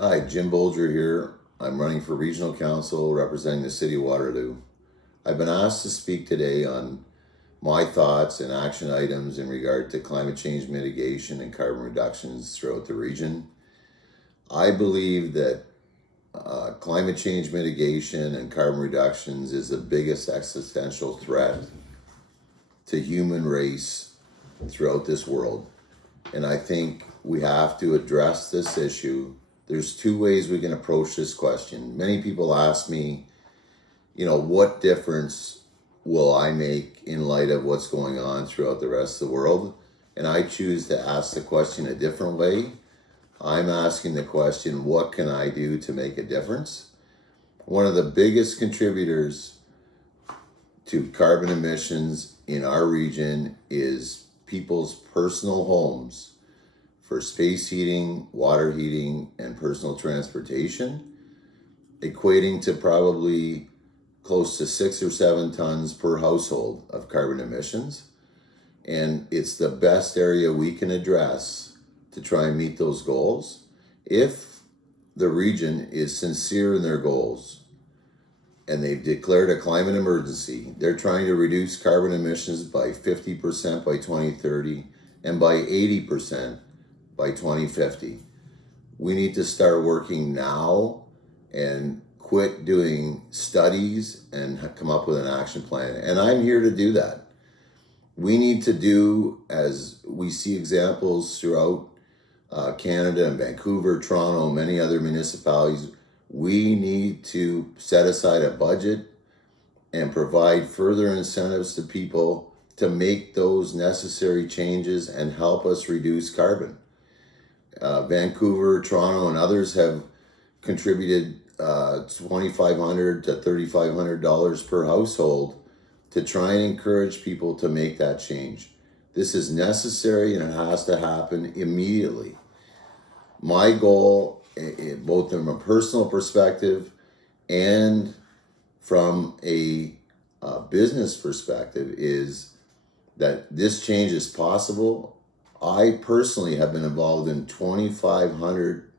Hi, Jim Bolger here. I'm running for Regional Council representing the City of Waterloo. I've been asked to speak today on my thoughts and action items in regard to climate change mitigation and carbon reductions throughout the region. I believe that climate change mitigation and carbon reductions is the biggest existential threat to human race throughout this world. And I think we have to address this issue. There's two ways we can approach this question. Many people ask me, what difference will I make in light of what's going on throughout the rest of the world? And I choose to ask the question a different way. I'm asking the question, what can I do to make a difference? One of the biggest contributors to carbon emissions in our region is people's personal homes for space heating, water heating, and personal transportation, equating to probably close to 6 or 7 tons per household of carbon emissions. And it's the best area we can address to try and meet those goals. If the region is sincere in their goals and they've declared a climate emergency, they're trying to reduce carbon emissions by 50% by 2030 and by 80% by 2050. We need to start working now and quit doing studies and come up with an action plan. And I'm here to do that. We need to do, as we see examples throughout Canada and Vancouver, Toronto, many other municipalities, we need to set aside a budget and provide further incentives to people to make those necessary changes and help us reduce carbon. Vancouver, Toronto, and others have contributed $2,500 to $3,500 per household to try and encourage people to make that change. This is necessary and it has to happen immediately. My goal, both from a personal perspective and from a business perspective, is that this change is possible. I personally have been involved in 2,500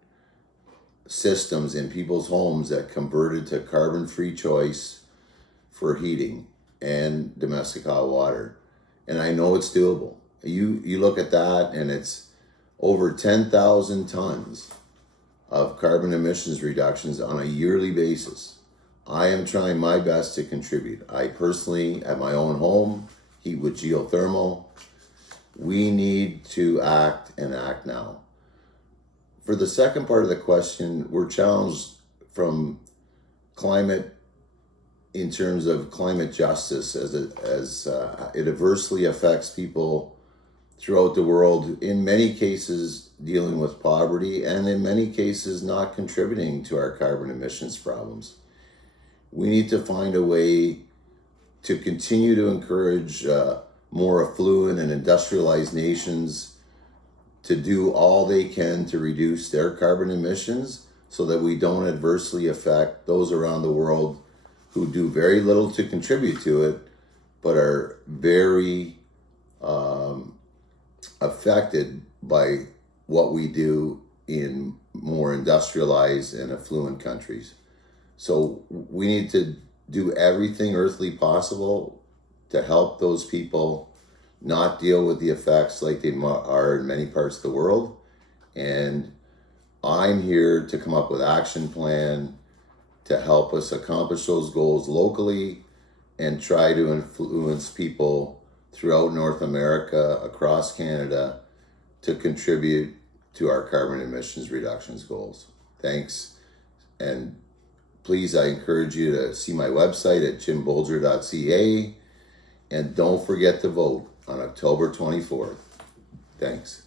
systems in people's homes that converted to carbon-free choice for heating and domestic hot water. And I know it's doable. You look at that and it's over 10,000 tons of carbon emissions reductions on a yearly basis. I am trying my best to contribute. I personally, at my own home, heat with geothermal. We need to act and act now. For the second part of the question, we're challenged from climate in terms of climate justice as it adversely affects people throughout the world, in many cases dealing with poverty and in many cases not contributing to our carbon emissions problems. We need to find a way to continue to encourage more affluent and industrialized nations to do all they can to reduce their carbon emissions so that we don't adversely affect those around the world who do very little to contribute to it, but are very affected by what we do in more industrialized and affluent countries. So we need to do everything earthly possible to help those people not deal with the effects like they are in many parts of the world. And I'm here to come up with action plan to help us accomplish those goals locally and try to influence people throughout North America, across Canada, to contribute to our carbon emissions reductions goals. Thanks. And please, I encourage you to see my website at jimbolger.ca, and don't forget to vote on October 24th. Thanks.